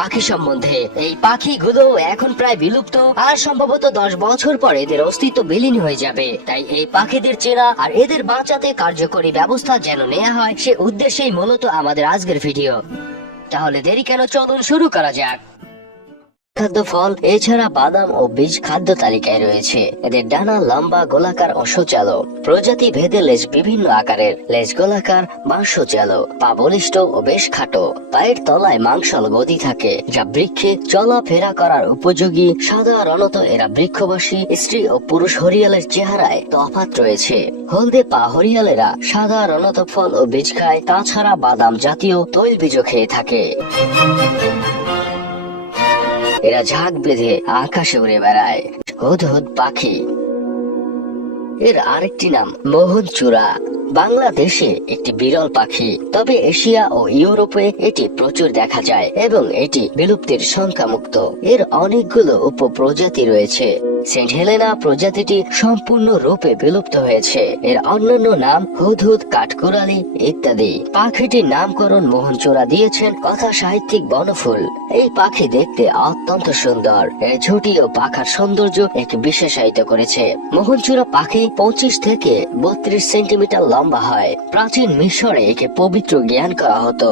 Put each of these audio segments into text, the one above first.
পাখি সম্বন্ধে। এই পাখিগুলো এখন প্রায় বিলুপ্ত, আর সম্ভবত দশ বছর পর এদের অস্তিত্ব বিলীন হয়ে যাবে। তাই এই পাখিদের চেনা আর এদের বাঁচাতে কার্যকরী ব্যবস্থা যেন নেওয়া হয়, সে উদ্দেশ্যেই মূলত আমাদের আজকের ভিডিও। তাহলে দেরি কেন? চলুন শুরু করা যাক। খাদ্য ফল, এছাড়া বাদাম ও বীজ খাদ্য তালিকায় রয়েছে। এদের ডানা লম্বা, গোলাকার ও সোচালো। প্রজাতি ভেদে লেজ বিভিন্ন আকারের। লেজ গোলাকার বা সোচালো পা বলিষ্ঠ ও বেশ খাটো। পায়ের তলায় মাংসল গদি থাকে, যা বৃক্ষে চলাফেরা করার উপযোগী। সাধারণত এরা বৃক্ষবাসী, স্ত্রী ও পুরুষ হরিয়ালের চেহারায় তফাৎ রয়েছে। হলদে পা হরিয়ালেরা সাধারণত ফল ও বীজ খায়, তাছাড়া বাদাম জাতীয় তৈল বীজও খেয়ে থাকে। এরা ঝাঁক বেঁধে আকাশে উড়ে বেড়ায়। হুদ হুদ পাখি। এর আরেকটি নাম মোহনচূড়া। বাংলাদেশে একটি বিরল পাখি, তবে এশিয়া ও ইউরোপে এটি প্রচুর দেখা যায় এবং এটি বিলুপ্তির সংখ্যামুক্ত। এর অনেকগুলো উপপ্রজাতি রয়েছে। সেন্ট হেলেনা প্রজাতিটি সম্পূর্ণ রূপে বিলুপ্ত হয়েছে। এর অন্যান্য নাম হুদহুদ কাঠকুরালি ইত্যাদি। পাখিটির নামকরণ মোহনচোরা দিয়েছেন কথা সাহিত্যিক বনফুল। এই পাখি দেখতে অত্যন্ত সুন্দর। এর ঝুটি ও পাখার সৌন্দর্য একে বিশেষায়িত করেছে। মোহনচূড়া পাখি পঁচিশ থেকে বত্রিশ সেন্টিমিটার লম্বা হয়। প্রাচীন মিশরে একে পবিত্র জ্ঞান করা হতো।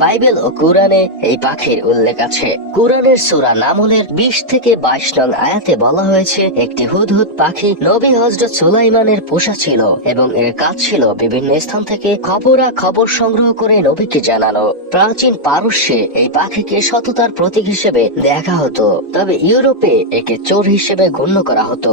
বাইবেল ও কোরআনে এই পাখির উল্লেখ আছে। কোরআনের সুরা নামলের বিশ থেকে বাইশ নং আয়াতে বলা হয়েছে, একটি হুদহুদ পাখি নবী হজরত সুলাইমানের পোষা ছিল এবং এর কাজ ছিল বিভিন্ন স্থান থেকে খবরা খবর সংগ্রহ করে নবীকে জানানো। প্রাচীন পারস্যে এই পাখিকে সততার প্রতীক হিসেবে দেখা হতো। তবে ইউরোপে একে চোর হিসেবে গণ্য করা হতো।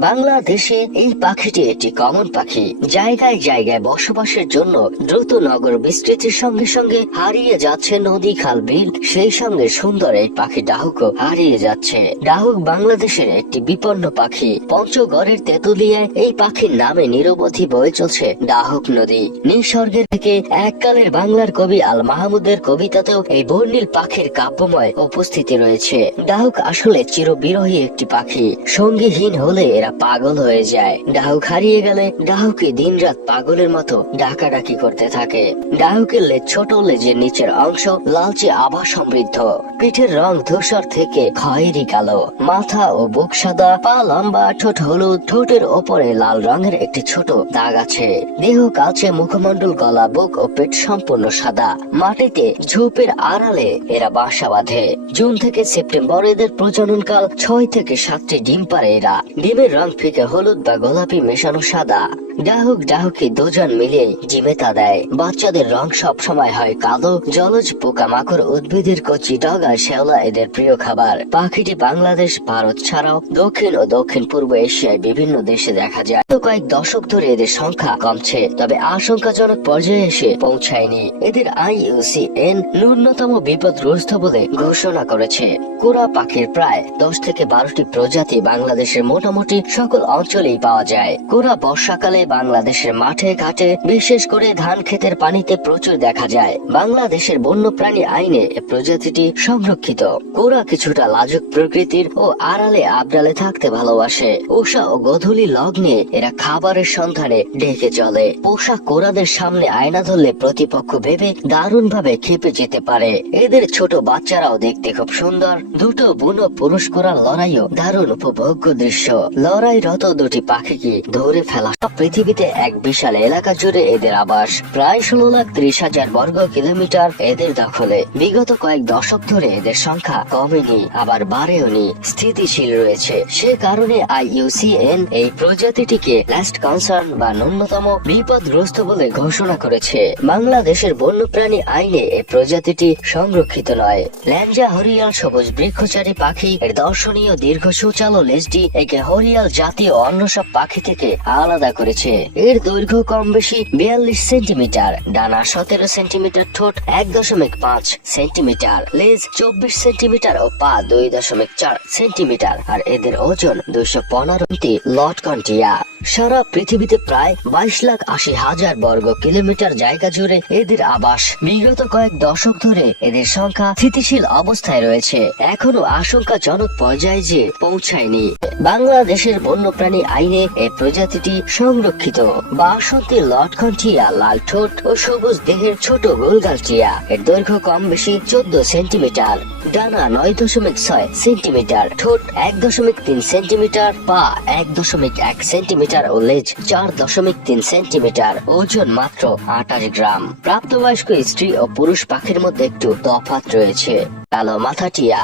বাংলাদেশে এই পাখিটি একটি কমন পাখি। জায়গায় জায়গায় বসবাসের জন্য দ্রুত নগর বিস্তৃতির সঙ্গে সঙ্গে হারিয়ে যাচ্ছে নদী খাল বিল। সেই সঙ্গে সুন্দর এই পাখি ডাহুকও হারিয়ে যাচ্ছে। ডাহুক বাংলাদেশের একটি বিপন্ন পাখি। পঞ্চগড়ের তেতুলিয়ায় এই পাখির নামে নিরবধি বয়ে চলছে ডাহুক নদী। নিসর্গের থেকে এককালের বাংলার কবি আল মাহমুদের কবিতাতেও এই বর্ণিল পাখির কাব্যময় উপস্থিতি রয়েছে। ডাহুক আসলে চিরবিরহী একটি পাখি। সঙ্গীহীন হলে এরা পাগল হয়ে যায়। ডাহুক হারিয়ে গেলে ডাহুকে দিনরাত পাগলের মতো ডাকাডাকি করতে থাকে। ডাহুকের লেজ ছোট লেজের নিচের অংশ লালচে আভা সমৃদ্ধ। পিঠের রং ধূসর থেকে খয়েরি কালো। মাথা ও বুক সাদা, পা লম্বা, ঠোঁট হলুদ, ঠোঁটের ওপরে লাল রঙের একটি ছোট দাগ আছে। দেহ কালচে মুখমণ্ডল, গলা, বুক ও পেট সম্পূর্ণ সাদা। মাটিতে ঝোপের আড়ালে এরা বাসা বাঁধে। জুন থেকে সেপ্টেম্বর এদের প্রজনন কাল ছয় থেকে সাতটি ডিম পারে এরা। ডিমের রং থেকে হলুদ বা গোলাপি মেশানো সাদা। ডাহুক ডাহুকি দুজন মিলে জিমেতা দেয়। বাচ্চাদের রং সব সময় হয় কালো, জলজ পোকামাকড়, উদ্ভিদের কচি ডগা শেওলা এদের প্রিয় খাবার। পাখিটি বাংলাদেশ, ভারত ছাড়াও দক্ষিণ ও দক্ষিণ পূর্ব এশিয়ায় বিভিন্ন দেশে দেখা যায়। গত কয়েক দশক ধরে এদের সংখ্যা কমছে, তবে আশঙ্কাজনক পর্যায়ে এসে পৌঁছায়নি। এদের আইইউসিএন ন্যূনতম বিপদগ্রস্ত বলে ঘোষণা করেছে। কোরা পাখির প্রায় দশ থেকে বারোটি প্রজাতি বাংলাদেশের মোটামুটি সকল অঞ্চলেই পাওয়া যায়। কোরা বর্ষাকালে বাংলাদেশের মাঠে, ঘাটে, বিশেষ করে ধান ক্ষেতের পানিতে প্রচুর দেখা যায়। বাংলাদেশের বন্যপ্রাণী আইনে প্রজাতিটি সংরক্ষিত। কোরা কিছুটা লাজুক প্রকৃতির ও আড়ালে আবডালে থাকতে ভালোবাসে। পোষা ও গধূলি লগ্নে এরা খাবারের সন্ধানে ডেকে চলে। পোষা কোরাদের সামনে আয়না ধরলে প্রতিপক্ষ ভেবে দারুণ ভাবে খেপে যেতে পারে। এদের ছোট বাচ্চারাও দেখতে খুব সুন্দর। দুটো বুনো পুরুষ কোরার লড়াইও দারুণ উপভোগ্য দৃশ্য। লড়াইরত দুটি পাখিকে ধরে ফেলা সব পৃথিবীতে এক বিশাল এলাকা জুড়ে এদের আবাস। প্রায় ষোলো লাখ ত্রিশ হাজার বর্গ কিলোমিটার এদের দখলে। বিগত কয়েক দশক ধরে এদের সংখ্যা কমেনি, আবার বাড়েওনি, স্থিতিশীল রয়েছে। সে কারণে আইইউসিএন এই প্রজাতিটিকে লাস্ট কনসার্ন বা ন্যূনতম বিপদগ্রস্ত বলে ঘোষণা করেছে। বাংলাদেশের বন্যপ্রাণী আইনে এই প্রজাতিটি সংরক্ষিত নয়। ল্যাঞ্জা হরিয়াল, সবুজ বৃক্ষচারী পাখি, এর দর্শনীয় দীর্ঘ সুচালো লেজটি একে হরিয়াল জাতীয় অন্য সব পাখি থেকে আলাদা করেছে। এর দৈর্ঘ্য কম বেশি বিয়াল্লিশ সেন্টিমিটার, ডানা সতেরো সেন্টিমিটার ঠোঁট এক দশমিক পাঁচ সেন্টিমিটার, লেজ চব্বিশ সেন্টিমিটার ও পা দুই দশমিক চার সেন্টিমিটার, আর এদের ওজন দুইশো পনেরোটি লটকন্টিয়া। সারা পৃথিবীতে প্রায় বাইশ লাখ আশি হাজার বর্গ কিলোমিটার জায়গা জুড়ে এদের আবাস। বিগত কয়েক দশক ধরে এদের সংখ্যা স্থিতিশীল অবস্থায় রয়েছে। এখনও আশঙ্কাজনক পর্যায়ে যে পৌঁছায়নি। বাংলাদেশের বন্যপ্রাণী আইনে এই প্রজাতিটি সংরক্ষিত। বাসন্তী লটকন টিয়া লাল ঠোঁট ও সবুজ দেহের ছোট গোলগাল টিয়া এর দৈর্ঘ্য কম বেশি চোদ্দ সেন্টিমিটার। ডানা নয় দশমিক ছয় সেন্টিমিটার। ঠোঁট এক দশমিক তিন সেন্টিমিটার। পা এক দশমিক এক সেন্টিমিটার। ও লেজ চার দশমিক তিন সেন্টিমিটার, ওজন মাত্র আঠাশ গ্রাম। প্রাপ্তবয়স্ক স্ত্রী ও পুরুষ পাখির মধ্যে একটু তফাত রয়েছে। কালো মাথা টিয়া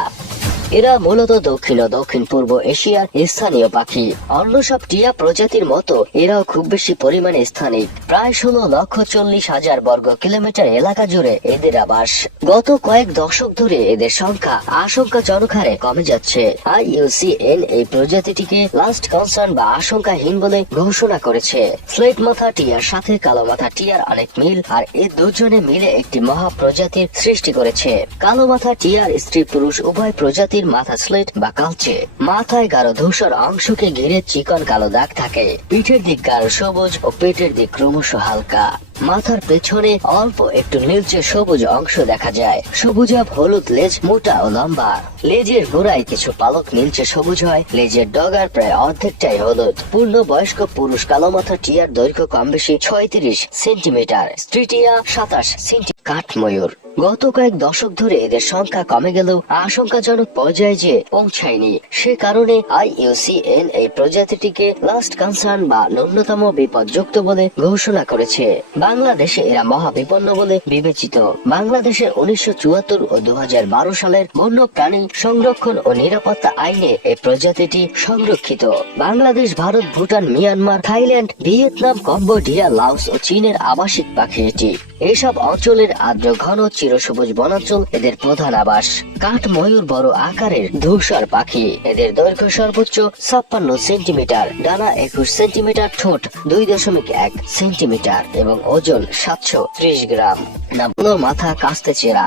এরা মূলত দক্ষিণ ও দক্ষিণ পূর্ব এশিয়ার স্থানীয় পাখি। অন্য সব টিয়া প্রজাতির মতো এরাও খুব বেশি পরিমাণে স্থানিক। প্রায় ষোলো লক্ষ চল্লিশ হাজার বর্গ কিলোমিটার এলাকা জুড়ে এদের আবাস। গত কয়েক দশক ধরে এদের সংখ্যা আশঙ্কাজনক হারে কমে যাচ্ছে। আইইউসিএন এই প্রজাতিটিকে লাস্ট কনসার্ন বা আশঙ্কাহীন বলে ঘোষণা করেছে। স্লেট মাথা টিয়ার সাথে কালো মাথা টিয়ার অনেক মিল আর এ দুজনে মিলে একটি মহা প্রজাতির সৃষ্টি করেছে। কালো মাথা টিয়ার স্ত্রী পুরুষ উভয় প্রজাতির মাথা স্লেট বা কালচে মাথায় গাঢ় ধূসর অংশকে ঘিরে চিকন কালো দাগ থাকে। পিঠের দিক গাঢ় সবুজ ও পেটের দিক ক্রমশ হালকা। মাথার পেছনে অল্প একটু নীলচে সবুজ অংশ দেখা যায়। সবুজাব হলুদ, লেজ মোটা ও লম্বা। লেজের গোড়ায় কিছু পালক নীলচে সবুজ হয়। লেজের ডগার প্রায় অর্ধেকটাই হলুদ। পূর্ণ বয়স্ক পুরুষ কালো মাথা টিয়ার দৈর্ঘ্য কম বেশি ছয়ত্রিশ সেন্টিমিটার। স্ত্রী টিয়া সাতাশ সেন্টি কাঠময়ূর। গত কয়েক দশক ধরে এদের সংখ্যা কমে গেলেও আশঙ্কাজনক পর্যায়ে যে পৌঁছায়নি। সে কারণে আইইউসিএন এই প্রজাতিটিকে লাস্ট কনসার্ন বা ন্যূনতম বিপদযুক্ত বলে ঘোষণা করেছে। বাংলাদেশে এরা মহাবিপন্ন বলে বিবেচিত। বাংলাদেশের উনিশশো চুয়াত্তর ও দু হাজার বারো সালের বন্য প্রাণী সংরক্ষণ ও নিরাপত্তা আইনে এই প্রজাতিটি সংরক্ষিত। Bangladesh, Bharat, Bhutan, Myanmar, Thailand, Vietnam, Cambodia, Laos ও চীনের আবাসিক পাখি এটি এসব অঞ্চলের আর্দ্র ঘন চিরসবুজ বনাঞ্চল এদের প্রধান আবাস। কাঠ ময়ূর বড় আকারের ধূসর পাখি। এদের দৈর্ঘ্য সর্বোচ্চ ছাপ্পান্ন সেন্টিমিটার, ডানা একুশ সেন্টিমিটার, ঠোঁট দুই দশমিক এক সেন্টিমিটার এবং ওজন সাতশো ত্রিশ গ্রাম। নাম মাথা কাস্তে চেরা।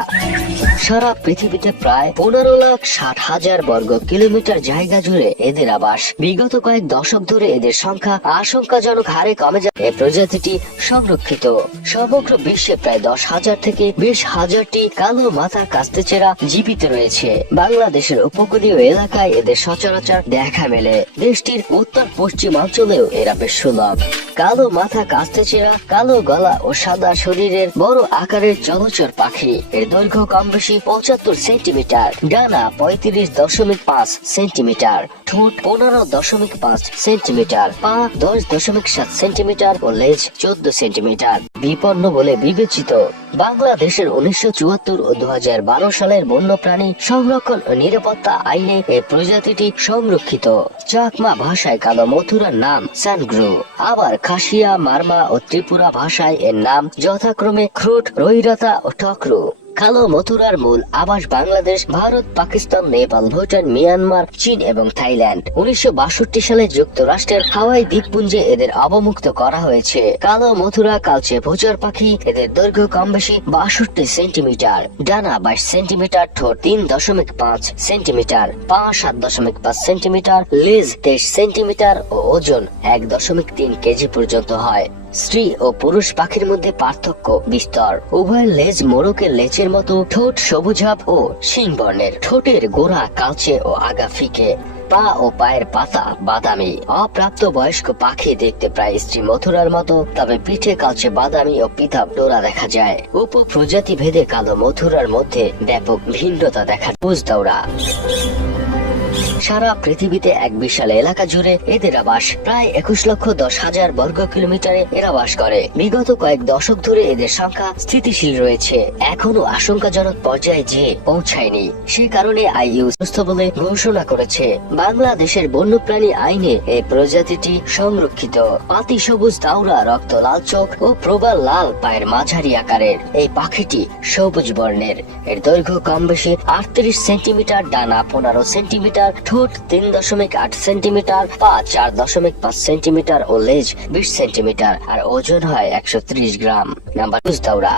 সারা পৃথিবীতে প্রায় পনেরো লাখ ষাট হাজার বর্গ কিলোমিটার জায়গা জুড়ে এদের আবাস। বিগত কয়েক দশক ধরে এদের সংখ্যা আশঙ্কাজনক হারে কমে যায় এ প্রজাতিটি সংরক্ষিত। সমগ্র বিশ্বে প্রায় দশ হাজার থেকে বিশ হাজারটি কালো মাথা কাস্তে চেরা জীবিত রয়েছে। বাংলাদেশের উপকূলীয় এলাকায় এদের সচরাচর দেখা মেলে। দেশটির উত্তর পশ্চিমাঞ্চলেও এরা বেশ সুলভ। কালো মাথা কাস্তে চেরা, কালো গলা ও সাদা শরীরের বড় আকারের চলচর পাখি। এর দৈর্ঘ্য কম বেশি পঁচাত্তর সেন্টিমিটার, ডানা পঁয়ত্রিশ দশমিক পাঁচ সেন্টিমিটার, ঠোঁট পনেরো দশমিক পাঁচ সেন্টিমিটার, পা দশ দশমিক সাত সেন্টিমিটার ও লেজ চোদ্দ সেন্টিমিটার। বিপন্ন বলে বিবেচিত। বাংলাদেশের উনিশশো চুয়াত্তর ও দু হাজার বারো সালের বন্যপ্রাণী সংরক্ষণ ও নিরাপত্তা আইনে এই প্রজাতিটি সংরক্ষিত। চাকমা ভাষায় কালো মথুরার নাম স্যানগ্রু আবার খাসিয়া, মারমা ও ত্রিপুরা ভাষায় এর নাম যথাক্রমে খ্রুট রহিরতা ও টকরু। কালো মথুরার মূল আবাস বাংলাদেশ, ভারত, পাকিস্তান, নেপাল, ভুটান, মিয়ানমার, চীন এবং থাইল্যান্ড। উনিশশো বাষট্টি সালে যুক্তরাষ্ট্রের হাওয়াই দ্বীপপুঞ্জে এদের অবমুক্ত করা হয়েছে। কালো মথুরা কালচে ভোচর পাখি, এদের দৈর্ঘ্য কম বেশি বাষট্টি সেন্টিমিটার। ডানা বাইশ সেন্টিমিটার, ঠোঁট তিন দশমিক পাঁচ সেন্টিমিটার। পা সাত দশমিক পাঁচ সেন্টিমিটার, লেজ তেইশ সেন্টিমিটার ও ওজন এক দশমিক তিন কেজি পর্যন্ত হয়। স্ত্রী ও পুরুষ পাখির মধ্যে পার্থক্য বিস্তর। উভয় লেজ মোরকের লেজের মতো, ঠোঁট সবুজাভ ও শিং বর্ণের। ঠোঁটের গোড়া কালচে ও আগা ফিকে। পা ও পায়ের পাতা বাদামি। অপ্রাপ্ত বয়স্ক পাখি দেখতে প্রায় স্ত্রী মথুরার মতো, তবে পিঠে কালচে বাদামি ও পিতাব ডোরা দেখা যায়। উপ প্রজাতি ভেদে কালো মথুরার মধ্যে ব্যাপক ভিন্নতা দেখা বুঝ দৌড়া সারা পৃথিবীতে এক বিশাল এলাকা জুড়ে এদের আবাস প্রায় একুশ লক্ষ দশ হাজার বর্গ কিলোমিটারে এরা বাস করে। বিগত কয়েক দশক ধরে এদের সংখ্যা স্থিতিশীল রয়েছে। এখনও আশঙ্কাজনক পর্যায়ে যে পৌঁছায়নি, সে কারণে আইইউ সুস্থ বলে ঘোষণা করেছে। বাংলাদেশের বন্যপ্রাণী আইনে এই প্রজাতিটি সংরক্ষিত। পাতি সবুজ তাওরা রক্ত লাল চোখ ও প্রবাল লাল পায়ের মাঝারি আকারের। এই পাখিটি সবুজ বর্ণের। এর দৈর্ঘ্য কম বেশি আটত্রিশ সেন্টিমিটার, ডানা পনেরো সেন্টিমিটার ঠোঁট তিন দশমিক আট সেন্টিমিটার, পা চার দশমিক পাঁচ সেন্টিমিটার ও লেজ বিশ সেন্টিমিটার, আর ওজন হয় একশো ত্রিশ গ্রাম। নাম্বার দাউরা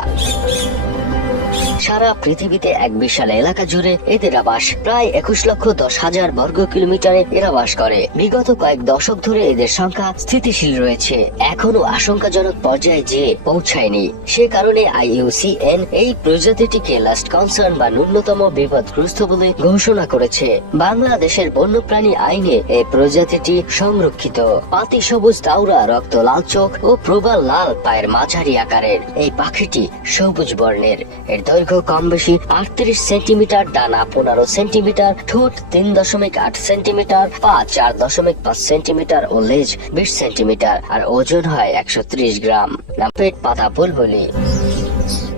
সারা পৃথিবীতে এক বিশাল এলাকা জুড়ে এদের আবাস। প্রায় একুশ লক্ষ দশ হাজার বর্গ কিলোমিটারে এরা বাস করে। বিগত কয়েক দশক ধরে এদের সংখ্যা স্থিতিশীল রয়েছে। এখনও আশঙ্কাজনক পর্যায়ে যে পৌঁছায়নি। সে কারণে আইইউসিএন এই প্রজাতিটিকে লাস্ট কনসার্ন বা ন্যূনতম বিপদগ্রস্ত বলে ঘোষণা করেছে। বাংলাদেশের বন্যপ্রাণী আইনে এই প্রজাতিটি সংরক্ষিত। পাতি সবুজ তাওরা রক্ত লাল চোখ ও প্রবাল লাল পায়ের মাঝারি আকারের। এই পাখিটি সবুজ বর্ণের। এর দৈর্ঘ্য কম বেশি আটত্রিশ সেন্টিমিটার, ডানা পনেরো সেন্টিমিটার, ঠোঁট তিন দশমিক আট সেন্টিমিটার, পা চার দশমিক পাঁচ সেন্টিমিটার ও লেজ বিশ সেন্টিমিটার, আর ওজন হয় একশো ত্রিশ গ্রাম। পেট পাতা বুলবুলি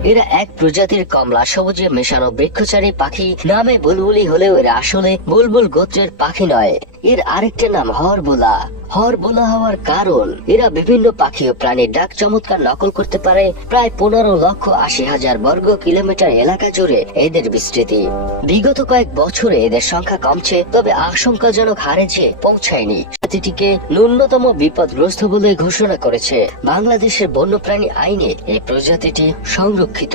এরা এক প্রজাতির কমলা, সবুজে মেশানো বৃক্ষচারী পাখি। নামে বুলবুলি হলেও এরা আসলে বুলবুল গোত্রের পাখি নয়। এর আরেকটা নাম হরবোলা। হরবোলা হওয়ার কারণ, এরা বিভিন্ন পাখি ও প্রাণীর ডাক চমৎকার নকল করতে পারে। প্রায় পনেরো লক্ষ আশি হাজার বর্গ কিলোমিটার এলাকা জুড়ে এদের বিস্তৃতি। বিগত কয়েক বছরে এদের সংখ্যা কমছে, তবে আশঙ্কাজনক হারে যে পৌঁছায়নি। জাতিটিকে ন্যূনতম বিপদগ্রস্ত বলে ঘোষণা করেছে। বাংলাদেশের বন্যপ্রাণী আইনে এই প্রজাতিটি সংরক্ষিত।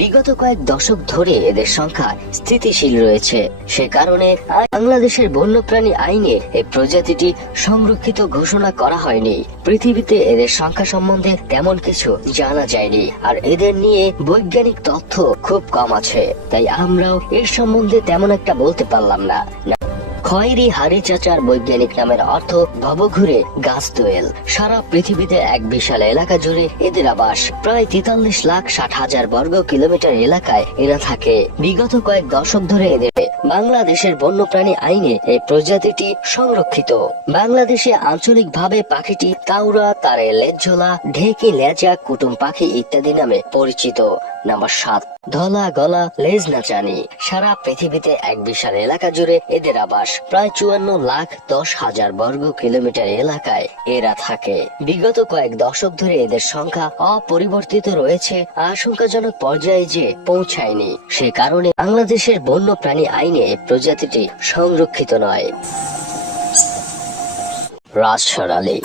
বিগত কয়েক দশক ধরে এদের সংখ্যা স্থিতিশীল রয়েছে। সে কারণে বাংলাদেশের বন্যপ্রাণী আইনে এই প্রজাতিটি সংরক্ষিত ঘোষণা করা হয়নি। পৃথিবীতে এদের সংখ্যা সম্বন্ধে তেমন কিছু জানা যায়নি। আর এদের নিয়ে বৈজ্ঞানিক তথ্য খুব কম আছে। তাই আমরাও এর সম্বন্ধে তেমন একটা বলতে পারলাম না। খয়েরি হাড়ি চাচার বৈজ্ঞানিক নামের অর্থ ভবঘুরে গাছ দোয়েল। সারা পৃথিবীতে এক বিশাল এলাকা জুড়ে এদের আবাস। প্রায় তেতাল্লিশ লাখ ষাট হাজার বর্গ কিলোমিটার এলাকায় এরা থাকে। বিগত কয়েক দশক ধরে এদের বাংলাদেশের বন্যপ্রাণী আইনে এই প্রজাতিটি সংরক্ষিত। বাংলাদেশে আঞ্চলিক ভাবে পাখিটি তাওরা তারে লেজঝোলা, ঢেকি, লেজা, কুটুম পাখি ইত্যাদি নামে পরিচিত। নাম্বার সাত। ধলা গলা লেজ নাচানি সারা পৃথিবীতে এক বিশাল এলাকা জুড়ে এদের আবাস। প্রায় চুয়ান্ন লাখ দশ হাজার বর্গ কিলোমিটার এলাকায় এরা থাকে। বিগত কয়েক দশক ধরে এদের সংখ্যা অপরিবর্তিত রয়েছে। আশঙ্কাজনক পর্যায়ে যে পৌঁছায়নি। সে কারণে বাংলাদেশের বন্য প্রাণী আইনে প্রজাতিটি সংরক্ষিত নয়। রাজসরালি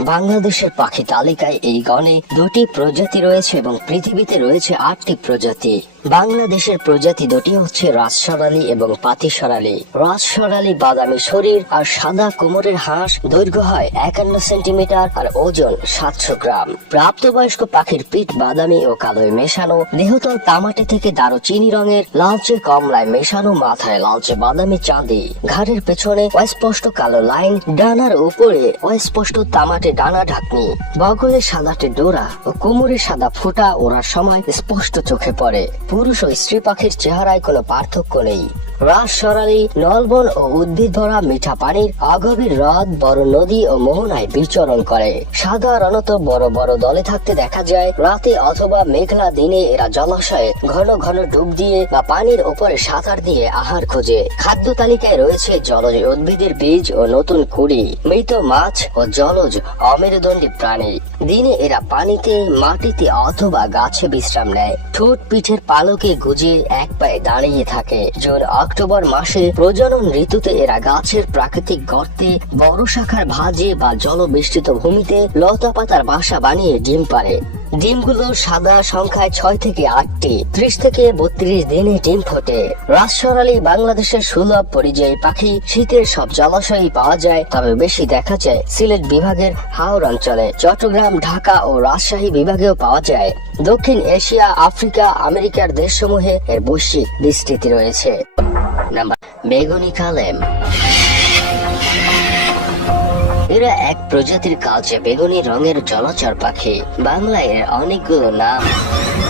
বাংলাদেশের পাখি তালিকায় এই গণে দুটি প্রজাতি রয়েছে এবং পৃথিবীতে রয়েছে আটটি প্রজাতি। বাংলাদেশের প্রজাতি দুটি হচ্ছে রাজসরালি এবং পাতিসরালি রাজসরালি বাদামি শরীর আর সাদা কোমরের হাঁস, দৈর্ঘ্য হয় একান্ন সেন্টিমিটার আর ওজন সাতশো গ্রাম। প্রাপ্তবয়স্ক পাখির পিঠ বাদামি ও কালোয় মেশানো দেহতল তামাটে থেকে দারুচিনি রঙের, লালচে কমলায় মেশানো, মাথায় লালচে বাদামি চাঁদি। ঘাড়ের পেছনে অস্পষ্ট কালো লাইন, ডানার উপরে অস্পষ্ট তামাটে ডানা ঢাকনি। বগলে সাদাটে ডোরা ও কোমরে সাদা ফোঁটা ওড়ার সময় স্পষ্ট চোখে পড়ে। পুরুষ ও স্ত্রী পাখির চেহারায় কোনো পার্থক্য নেই। রাস সরালি নলবন ও উদ্ভিদ ভরা মিঠা পানির অগভীর হ্রদ, বড় নদী ও মোহনায় বিচরণ করে। সাধারণত বড় বড় দলে থাকতে দেখা যায়, রাতে অথবা মেঘলা দিনে এরা জলাশয়ে ঘন ঘন ডুব দিয়ে বা পানির উপরে সাঁতার দিয়ে আহার খোঁজে। খাদ্য তালিকায় রয়েছে জলজ উদ্ভিদের বীজ ও নতুন কুড়ি, মৃত মাছ ও জলজ অমেরুদণ্ডী প্রাণী। দিনে এরা পানিতে, মাটিতে অথবা গাছে বিশ্রাম নেয়। ঠোঁট পিঠের পালকে গুজে এক পায়ে দাঁড়িয়ে থাকে। জুন অক্টোবর মাসে প্রজনন ঋতুতে এরা গাছের প্রাকৃতিক গর্তে, বড় শাখার ভাজে বা জলবেষ্টিত ভূমিতে লতা পাতার বাসা বানিয়ে ডিম পারে ডিমগুলো সাদা সংখ্যায় ছয় থেকে আটটি, ত্রিশ থেকে বত্রিশ দিনে ডিম ফোটে। রাজসরালি বাংলাদেশের সুলভ পরিযায়ী পাখি, শীতের সব জলাশয়ে পাওয়া যায়, তবে বেশি দেখা যায় সিলেট বিভাগের হাওর অঞ্চলে। চট্টগ্রাম, ঢাকা ও রাজশাহী বিভাগেও পাওয়া যায়। দক্ষিণ এশিয়া, আফ্রিকা, আমেরিকার দেশসমূহে এর বৈশ্বিক বিস্তৃতি রয়েছে। নাম্বার বেগুনি কালেম এরা এক প্রজাতির কালচে বেগুনি রঙের জলচর পাখি। বাংলায় এর অনেকগুলো নাম।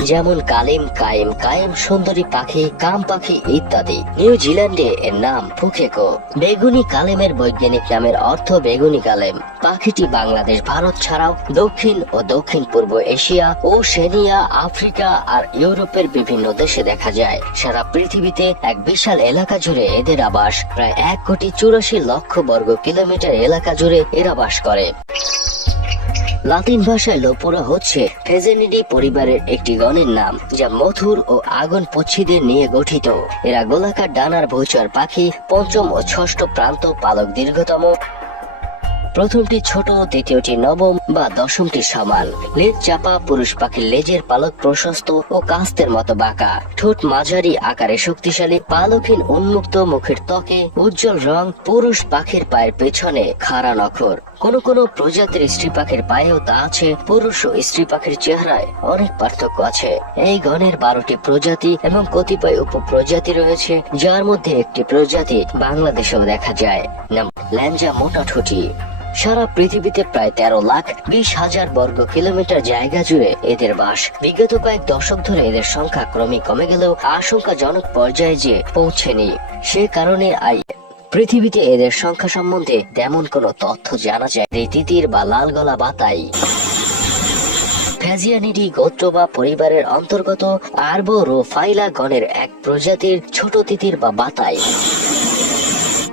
যেমন কালিম, কায়েম কায়েম, সুন্দরী পাখি, কাম পাখি ইত্যাদি। নিউজিল্যান্ডে এর নাম ফুকেকো। বেগুনি কালেমের বৈজ্ঞানিক নামের অর্থ বেগুনি কালেম। পাখিটি বাংলাদেশ, ভারত ছাড়াও দক্ষিণ ও দক্ষিণ পূর্ব এশিয়া ও সেনিয়া আফ্রিকা আর ইউরোপের বিভিন্ন দেশে দেখা যায়। সারা পৃথিবীতে এক বিশাল এলাকা জুড়ে এদের আবাস। প্রায় এক কোটি চুরাশি লক্ষ বর্গ কিলোমিটার এলাকা জুড়ে এরা বাস করে। লাতিন ভাষায় লোপোরা হচ্ছে ফেজেনিডি পরিবারের একটি গণের নাম, যা মথুর ও আগুন পচ্ছিদের নিয়ে গঠিত। এরা গোলাকার ডানার ভৌচর পাখি, পঞ্চম ও ষষ্ঠ প্রান্ত পালক দীর্ঘতম। প্রথমটি ছোট, দ্বিতীয়টি নবম বা দশমটি সমান। লেজ চাপা, পুরুষ পাখির লেজের পালক প্রশস্ত ও কাস্তের মতো বাঁকা। ঠোঁট মাঝারি, আকারে শক্তিশালী, পালকহীন, উন্মুক্ত, মুখের ত্বকে উজ্জ্বল রং, পুরুষ পাখির পায়ের পেছনে খাড়া নখর। কোন কোন প্রজাতির স্ত্রী পাখির পায়েও তা আছে, পুরুষ ও স্ত্রী পাখির চেহারায় অনেক পার্থক্য আছে। এই গণের বারোটি প্রজাতি এবং কতিপয় উপপ্রজাতি রয়েছে, যার মধ্যে একটি প্রজাতি বাংলাদেশেও দেখা যায়। ল্যাঞ্জা মোটা ঠুটি সারা পৃথিবীতে প্রায় তেরো লাখ বিশ হাজার বর্গ কিলোমিটার জায়গা জুড়ে এদের বাস। বিগত কয়েক দশক ধরে এদের সংখ্যা ক্রমে কমে গেলেও আশঙ্কাজনক পর্যায়ে যে পৌঁছেনি, সে কারণে আই পৃথিবীতে এদের সংখ্যা সম্বন্ধে তেমন কোনো তথ্য জানা যায় তিতির বা লাল গলা বাতাই। ফ্যাজিয়ানিডি গোত্র বা পরিবারের অন্তর্গত আরবো রোফাইলা গণের এক প্রজাতির ছোট তিতির বা বাতাই।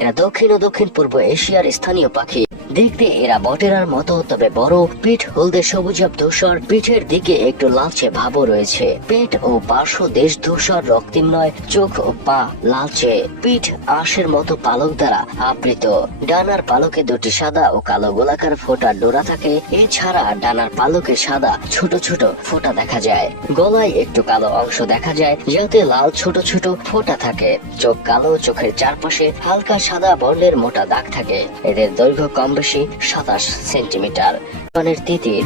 এরা দক্ষিণ ও দক্ষিণ পূর্ব এশিয়ার স্থানীয় পাখি। দেখতে এরা বটেরার মতো, তবে বড় পিঠ হলদে সবুজাব ধূসর, পিঠের দিকে একটু লালচে ভাবও রয়েছে। পেট ও পার্শ্ব দেশ ধূসর, রক্তিম নয়, চোখ ও পা লালচে। পিঠ আঁশের মতো পালক দ্বারা আবৃত। ডানার পালকে দুটি সাদা ও কালো গোলাকার ফোঁটা ডোরা থাকে। এছাড়া ডানার পালকে সাদা ছোট ছোট ফোঁটা দেখা যায়। গলায় একটু কালো অংশ দেখা যায়, যাতে লাল ছোট ছোট ফোঁটা থাকে। চোখ কালো, চোখের চারপাশে হালকা সাদা বর্ণের মোটা দাগ থাকে। এদের দৈর্ঘ্য কম বেশি সাতাশ সেন্টিমিটার। পানের তিতির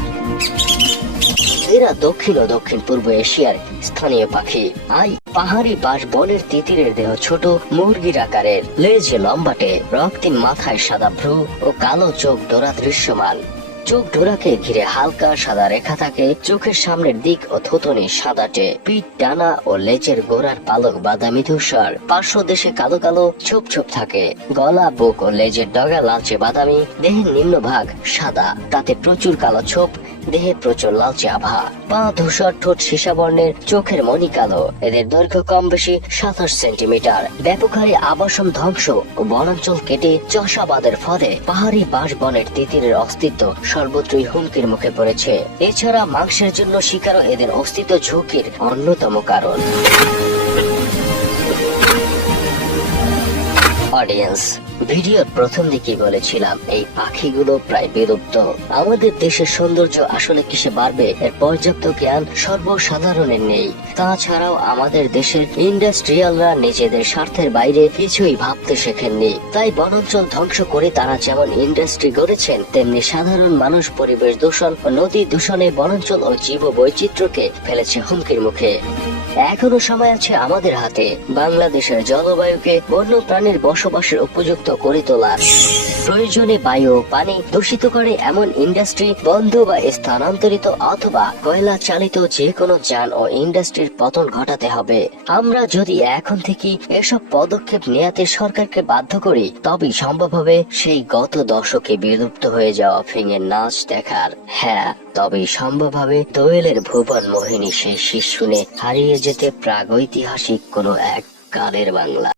এরা দক্ষিণ ও দক্ষিণ পূর্ব এশিয়ার স্থানীয় পাখি। আই পাহাড়ি বাস বনের তিতিরের দেহ ছোট, মুরগির আকারের। লেজ লম্বাটে রক্তিম মাথায় সাদা ভ্রু ও কালো চোখ ডোরা দৃশ্যমান। চোখ ডোরাকে ঘিরে হালকা সাদা রেখা থাকে, চোখের সামনের দিক ও থুতনি সাদাটে পিঠ ডানা ও লেজের গোড়ার পালক বাদামি ধূসর। পার্শ্ব দেশে কালো কালো, ছোপ ছোপ থাকে। গলা, বুক ও লেজের ডগা লালচে বাদামি, দেহের নিম্ন ভাগ সাদা। তাতে প্রচুর কালো ছোপ দেহে প্রচুর লালচে আভা। পা ধূসর, ঠোঁট সীসা বর্ণের, চোখের মনি কালো। এদের দৈর্ঘ্য কম বেশি সাতাশ সেন্টিমিটার। ব্যাপক হারে আবাসন ধ্বংস ও বনাঞ্চল কেটে চষাবাদের ফলে পাহাড়ি বাঁশ বনের তিতিরের অস্তিত্ব সর্বত্রই হুমকির মুখে পড়েছে। এছাড়া মাংসের জন্য শিকারও এদের অস্তিত্ব ঝুঁকির অন্যতম কারণ। অডিয়েন্স ভিডিওর প্রথম দিকে বলেছিলাম, এই পাখিগুলো প্রায় বিলুপ্ত। আমাদের দেশের সৌন্দর্য আসলে কিসে বাড়বে, এর পর্যাপ্ত জ্ঞান সর্বসাধারণের নেই। তাছাড়াও আমাদের দেশের ইন্ডাস্ট্রিয়ালরা নিজেদের স্বার্থের বাইরে কিছুই ভাবতে শেখেননি। তাই বনাঞ্চল ধ্বংস করে তারা যেমন ইন্ডাস্ট্রি গড়েছেন, তেমনি সাধারণ মানুষ পরিবেশ দূষণ ও নদী দূষণে বনাঞ্চল ও জীব বৈচিত্র্যকে ফেলেছে হুমকির মুখে। এখনও সময় আছে আমাদের হাতে। বাংলাদেশের জলবায়ুকে বন্য প্রাণীর বসবাসের উপযুক্ত করে তোলার প্রয়োজনে বায়ু পানি দূষিত করে এমন ইন্ডাস্ট্রি বন্ধ বা স্থানান্তরিত অথবা কয়লা চালিত যে কোনো যান ও ইন্ডাস্ট্রির পতন ঘটাতে হবে। আমরা যদি এখন থেকে এসব পদক্ষেপ নেয়াতে সরকারকে বাধ্য করি, তবেই সম্ভব হবে সেই গত দশকে বিলুপ্ত হয়ে যাওয়া ফিঙের নাচ দেখার। হ্যাঁ। তবেই সম্ভবভাবে দোয়েলের ভুবন মোহিনী সেই শিশুনে হারিয়ে যেতে প্রাগৈতিহাসিক কোনো এক কালের বাংলা।